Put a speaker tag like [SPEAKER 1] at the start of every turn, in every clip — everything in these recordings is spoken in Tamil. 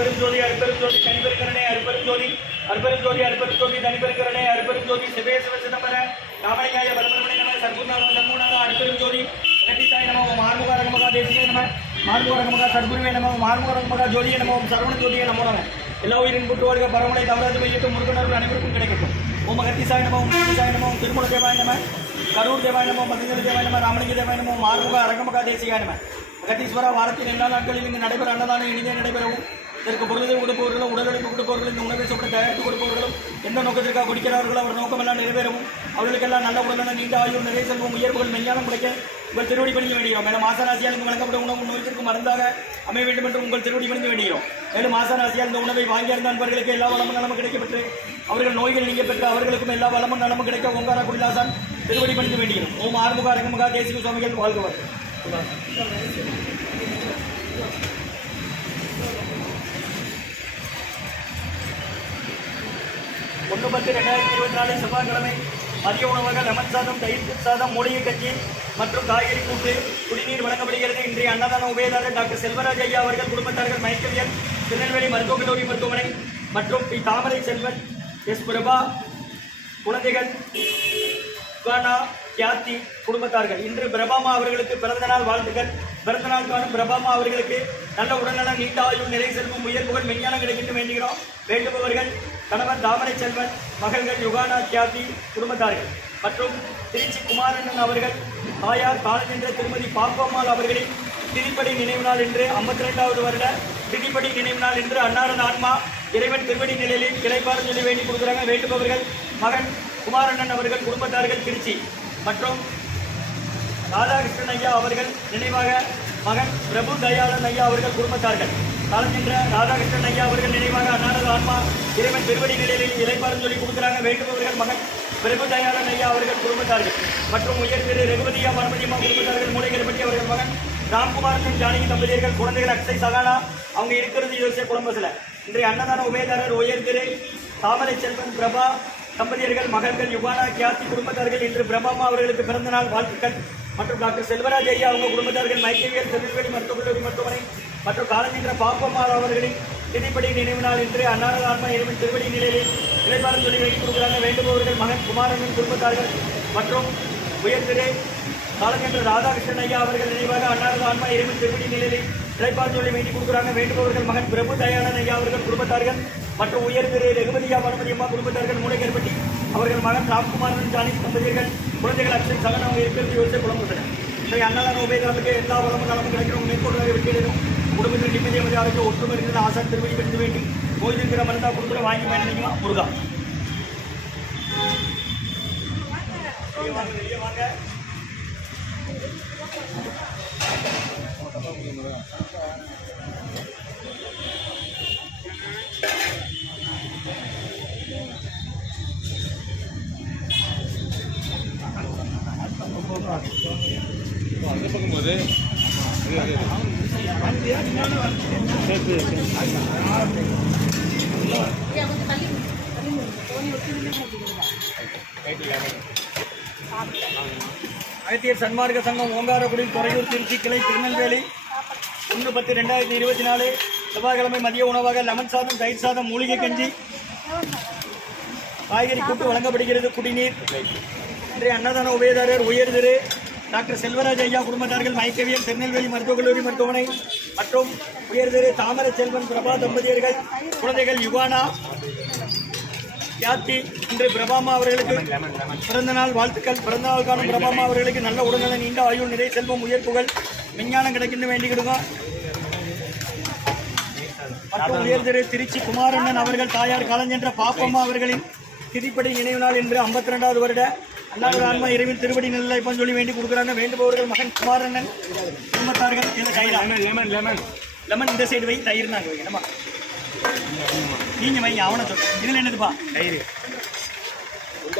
[SPEAKER 1] அற்பெரும் ஜோதி அற்பெரும் ஜோதி தனிபெருக்கரணே அற்பெரும் ஜோதி அற்பெரும் ஜோதி தனிபெருக்கரணே அற்பெரும் ஜோதி சிவே சிவ சிதம்பர காமணியாய பரமரமணி நம சர்க்குநாத சண்முகநாத அற்பெரும் ஜோதி நம ஓம் ஆறுமுகாரகமகா தேசிகே நம மார்முகாரகமகா சர்க்குருவே நம ஓம் ஆறுமுகாரகமகா ஜோதியே நம ஓம் சரவண ஜோதியே நமோ நம. எல்லா உயிரின் புட்டு வாழ்க பரமனை தவறாது மையட்டும் முருகனர்கள் அனைவருக்கும் கிடைக்கட்டும். ஓம் அகத்திசாய நம ஓம் சாய நம ஓம் திருமண தேவாய நம கரூர் தேவாய நம மதிஞ்சல தேவாய நம ராமலிங்க தேவாய நம ஓம் ஆறுமுக அரகமகா தேசிகாய நம. அகத்தீஸ்வரா வாரத்தின் எல்லா நாட்களிலும் இங்கு நடைபெற அன்னதானம் இனிதே நடைபெறவும். இதற்கு பொருளுதல் கொடுப்பவர்களும் உடலுக்கு கொடுப்பவர்களும் இந்த உணவை சாப்பிட தயாரித்து கொடுப்பவர்களும் எந்த நோக்கத்திற்காக குடிக்கிறார்களோ அவர் நோக்கமெல்லாம் நிறைவேறவும். அவர்களுக்கெல்லாம் நல்ல உடலான நீண்ட ஆயுள் நிறைய செல்வம் உயர்வுகள் மெஞ்ஞானம் கிடைக்க உங்கள் திருவடி பணிந்து வேண்டுகிறோம். மேலும் மாசராசியால் இங்கு வழங்கப்படும் உணவு நோய்த்திற்கு மருந்தாக அமைய வேண்டும் என்று உங்கள் திருவடி பணிந்து வேண்டுகிறோம். மேலும் மாசராசியால் இந்த உணவை வாங்கியிருந்த நண்பர்களுக்கு எல்லா வளமும் நலமும் கிடைக்கப்பட்டு அவர்கள் நோய்கள் நீங்க பெற்று அவர்களுக்கும் எல்லா வளமும் நலமும் கிடைக்க ஓங்காரா குடிலாசான் திருவடி பணிந்து வேண்டுகிறோம். ஓம் ஆறுமுக அரங்கமுகா தேசிக சுவாமிகள் வாழ்கவர் ஒன்று பத்து ரெண்டாயிரத்தி இருபத்தி நாலு செவ்வாய்க்கிழமை மதிய உணவக லெமன் சாதம் தயிர் சாதம் மூலிகை கட்சி மற்றும் காய்கறி கூட்டு குடிநீர் வழங்கப்படுகிறது. இன்றைய அன்னதான உபயதாரர் டாக்டர் செல்வராஜ் ஐயா அவர்கள் குடும்பத்தார்கள் மைக்கேலியன் திருநெல்வேலி மருத்துவக் கல்லூரி மருத்துவமனை மற்றும் பி. தாமரை செல்வன் எஸ். பிரபா குழந்தைகள் கானா கியாத்தி குடும்பத்தார்கள். இன்று பிரபாமா அவர்களுக்கு பிறந்த நாள் வாழ்த்துக்கள். பிறந்த நாள் காணும் பிரபாமா அவர்களுக்கு நல்ல உடல்நலம் நீண்ட ஆயுள் நிறை செல்வம் உயர் புகழ் மெஞ்ஞானம் கிடைக்கிட்டு வேண்டுகிறோம். வேண்டுபவர்கள் கணவன் தாமரை செல்வன் மகள்கள் யுகானா கியாத்தி குடும்பத்தார்கள். மற்றும் திருச்சி குமாரண்ணன் அவர்கள் தாயார் காலஞ்சென்ற திருமதி பாப்பம்மாள் அவர்களின் திதிப்படி நினைவு நாள் என்று ஐம்பத்தி ரெண்டாவது வருட திதிப்படி நினைவு நாள் என்று அன்னாரன் ஆன்மா இறைவன் திருவடி நிலையில் கிடைப்பார் சொல்லி வேண்டி கொடுக்குறாங்க. வேண்டுபவர்கள் மகன் குமாரண்ணன் அவர்கள் குடும்பத்தார்கள் திருச்சி. மற்றும் ராதாகிருஷ்ணன் ஐயா அவர்கள் நினைவாக மகன் பிரபு தயாளன் ஐயா அவர்கள் குடும்பத்தார்கள். காலஞ்சென்ற ராதாகிருஷ்ணன் ஐயா அவர்கள் நினைவாக அன்னாரது ஆன்மா இறைவன் திருவடி நிலையில் இலைப்பாரம் சொல்லி கொடுக்குறாங்க. வேண்டுபவர்கள் மகன் பிரபு தயாளன் ஐயா அவர்கள் குடும்பத்தார்கள். மற்றும் உயர் திரு ரகுபதியா பரமதியம்மா குடும்பத்தார்கள் மூளைகரப்பட்டி அவர்கள் மகன் ராம்குமார் ஜானகி தம்பதியர்கள் குழந்தைகள் அக்ஷய் சகானா அவங்க இருக்கிறது யோசிய குடும்பத்தில். இன்றைய அன்னதான உபயதாரர் உயர் திரு தாமரை செல்வன் பிரபா தம்பதியர்கள் மகள்கள் யுவானா கியாத்தி குடும்பத்தார்கள் இன்று பிரம்மா அவர்களுக்கு பிறந்த நாள் வாழ்த்துக்கள். மற்றும் டாக்டர் செல்வராஜ் ஐயா அவங்க குடும்பத்தார்கள் மைக்கேவியல் திருநெல்வேலி மருத்துவக் கல்லூரி மருத்துவமனை மற்றும் காலஞ்சென்ற பாப்பம்மா அவர்களின் திதிப்படி நினைவு நாள் இன்று அன்னாரது ஆன்மா இறைவன் திருவடி நிலையில் இளைப்பாரம் சொல்லி வைத்துக் கொடுக்கிறாங்க வேண்டுபவர்கள் மகன் குமாரனின் குடும்பத்தார்கள் மற்றும் உயர்திரு திரு ராதாகிருஷ்ணன் ஐயா அவர்கள் நினைவாக அன்னாரது ஆன்மா இறைவன் திருவடி நிலையில் இளைப்பாரம் சொல்லி வேண்டி கொடுக்குறாங்க. வேண்டுபவர்கள் மகன் பிரபு தயானன் ஐயா அவர்கள் குடும்பத்தார்கள் மற்றும் உயர் திரு ரகுபதியா மனுமதி அம்மா குடும்பத்தார்கள் மூளைகர்பட்டி அவர்கள் மகன் ராம்குமாரன் ஜானி தம்பதியர்கள் குழந்தைகள் அக்ஷய் சகன் அவங்க இருக்கிறது யோசிச்சு குழம்புகிறேன் இன்றைய அன்னதான உபயோகத்துக்கு எல்லா வளமும் நலமும் கிடைக்கிறோம் மேற்கொண்டு வெற்றியிடும் குடும்பத்தில் நிம்மதி அமைதியாக ஒற்றுமை இருக்கிறது. ஆசான் திருவடி பெற்று வேண்டி நோய் இருக்கிற மருந்தா கொடுக்குற வாங்கி பயணிக்குமா முருகா. வாங்க,
[SPEAKER 2] அந்த பக்கம் போது
[SPEAKER 1] அகத்தியர் சன்மார்க்க சங்கம் ஓங்காரக்குடி துறையூர் திருச்சி கிளை திருநெல்வேலி. ஒன்று பத்து ரெண்டாயிரத்தி இருபத்தி நாலு. செவ்வாய்க்கிழமை மதிய உணவாக லெமன் சாதம் தயிர் சாதம் மூலிகை கஞ்சி. காய்கறி கூட்டு வழங்கப்படுகிறது. குடிநீர். இன்றைய அன்னதான உபயதாரர் உயர் திரு டாக்டர் செல்வராஜ் ஐயா குடும்பத்தார்கள் மயக்கவியல் திருநெல்வேலி மருத்துவக் கல்லூரி மருத்துவமனை மற்றும் உயர் திரு தாமரை செல்வன் பிரபா தம்பதியர்கள் குழந்தைகள் யுகானா யாத்தி இன்று பிரபாமா அவர்களுக்கு பிறந்த நாள் வாழ்த்துக்கள். பிறந்த நாள் காணும் பிரபாமா அவர்களுக்கு நல்ல உடல்நல நீண்ட ஆயுள் நிறை செல்வம் உயர்ப்புகள் விஞ்ஞானம் கிடைக்கின்ற வேண்டிக்கிடுங்க மற்றும் உயர் திரு திருச்சி குமாரண்ணன் அவர்கள் தாயார் காலஞ்சென்ற பாப்பம்மா அவர்களின் திதிப்படி நினைவு நாள் என்று ஐம்பத்தி ரெண்டாவது வருட அண்ணாவின் ஆன்மா இறைவன் திருவடி நல்ல இப்போ சொல்லி வேண்டி கொடுக்குறாங்க. வேண்டுபவர்கள் மகன் குமாரண்ணன் குடும்பத்தார்கள் இதில் தயிரா?
[SPEAKER 2] லெமன் லெமன்
[SPEAKER 1] லெமன் இந்த சைடு வை தயிர் நாங்கள் வைக்கணுமா நீங்க வைங்க அவனை சொல்லு இதில் என்னதுப்பா?
[SPEAKER 2] தயிர்.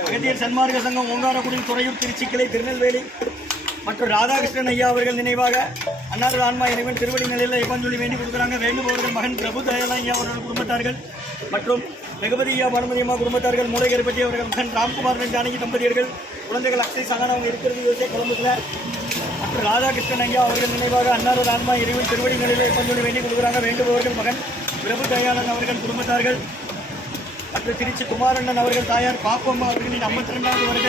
[SPEAKER 1] அகத்தியர் சன்மார்க்க சங்கம் ஓங்காரக்குடி துறையூர் திருச்சி கிளை திருநெல்வேலி மற்றும் ராதாகிருஷ்ணன் ஐயா அவர்கள் நினைவாக அன்னாரது ஆன்மா இறைவன் திருவடி நிலையில் எப்பன் சொல்லி வேண்டி கொடுக்குறாங்க. வேண்டுபவர்கள் மகன் பிரபு தயாளா ஐயா அவர்கள் குடும்பத்தார்கள் மற்றும் ரகுபதி ஐயா குடும்பத்தார்கள் அம்மா குடும்பத்தார்கள் அவர்கள் மகன் ராம்குமார் ஜானகி தம்பதியர்கள் குழந்தைகள் அக்ஷய் சகான அவங்க இருக்கிறது யோசிய குழம்புல மற்றும் ராதாகிருஷ்ணன் ஐயா அவர்கள் நினைவாக அன்னாரது ஆன்மா இறைவன் திருவடி நிலையில் வேண்டிக் சொல்லி கொடுக்குறாங்க. வேண்டுபவர்கள் மகன் பிரபு தயானந்த் அவர்கள் குடும்பத்தார்கள் மற்றும் திருச்சி குமாரண்ணன் அவர்கள் தாயார் பாப்பம்மா அவர்களின் ஐம்பத்தி ரெண்டாவது வருட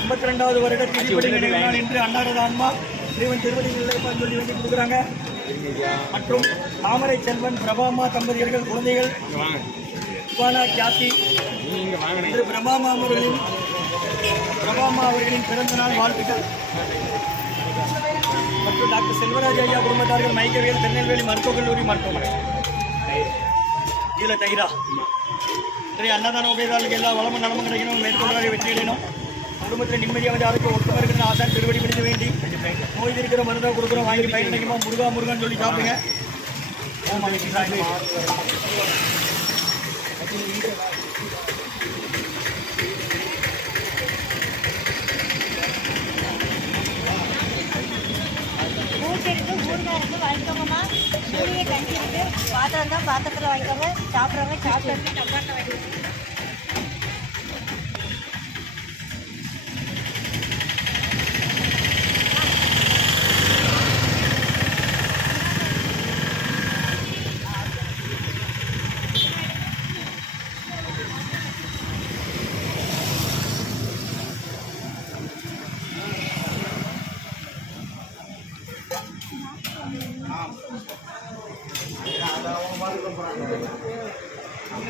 [SPEAKER 1] ஐம்பத்தி ரெண்டாவது வருட திருப்படி நினைவு நாள் என்று அன்னாரது ஆன்மா இறைவன் திருவடி சொல்லி வேண்டி கொடுக்குறாங்க மற்றும் தாமரை செல்வன் பிரபாமா தம்பதியர்கள் குழந்தைகள்
[SPEAKER 2] இங்க
[SPEAKER 1] சுபானா கியாசி
[SPEAKER 2] நீங்க
[SPEAKER 1] பிரபாமா அவர்களின் பிரபாமா அவர்களின் பிறந்த நாள் வாழ்த்துக்கள். மற்றும் டாக்டர் செல்வராஜ் ஐயா குடும்பத்தார்கள் மைக்கவியல் திருநெல்வேலி மருத்துவக் கல்லூரி மருத்துவமனை. இதில் தகிரா இன்றைய அன்னதான உபயோகாளுக்கு எல்லா வளமும் நலமும் கிடைக்கணும் மேற்கொள்ளாத வெற்றி அடையணும். குடும்பத்தில் நிம்மதியாக யாருக்கும் ஒற்றுமை இருக்கிற ஆசான் திருவடி பிடிக்க வேண்டி. நோய் இருக்கிற மருந்தை கொடுக்குறோம் வாங்கி பயனடைக்குமா முருகா முருகன் சொல்லி சாப்பிடுங்க. ஓம் அமைக்கு சாமி
[SPEAKER 3] வாங்கிக்கோங்கம்மா. கஞ்சி இருக்கு பாத்திரம் தான் பாத்திரத்தில் வாங்கிக்கோங்க. சாப்பிட்றவங்க சாப்பிட்டு டப்பாட்டில் வாங்கிக்கோங்க.
[SPEAKER 4] Ang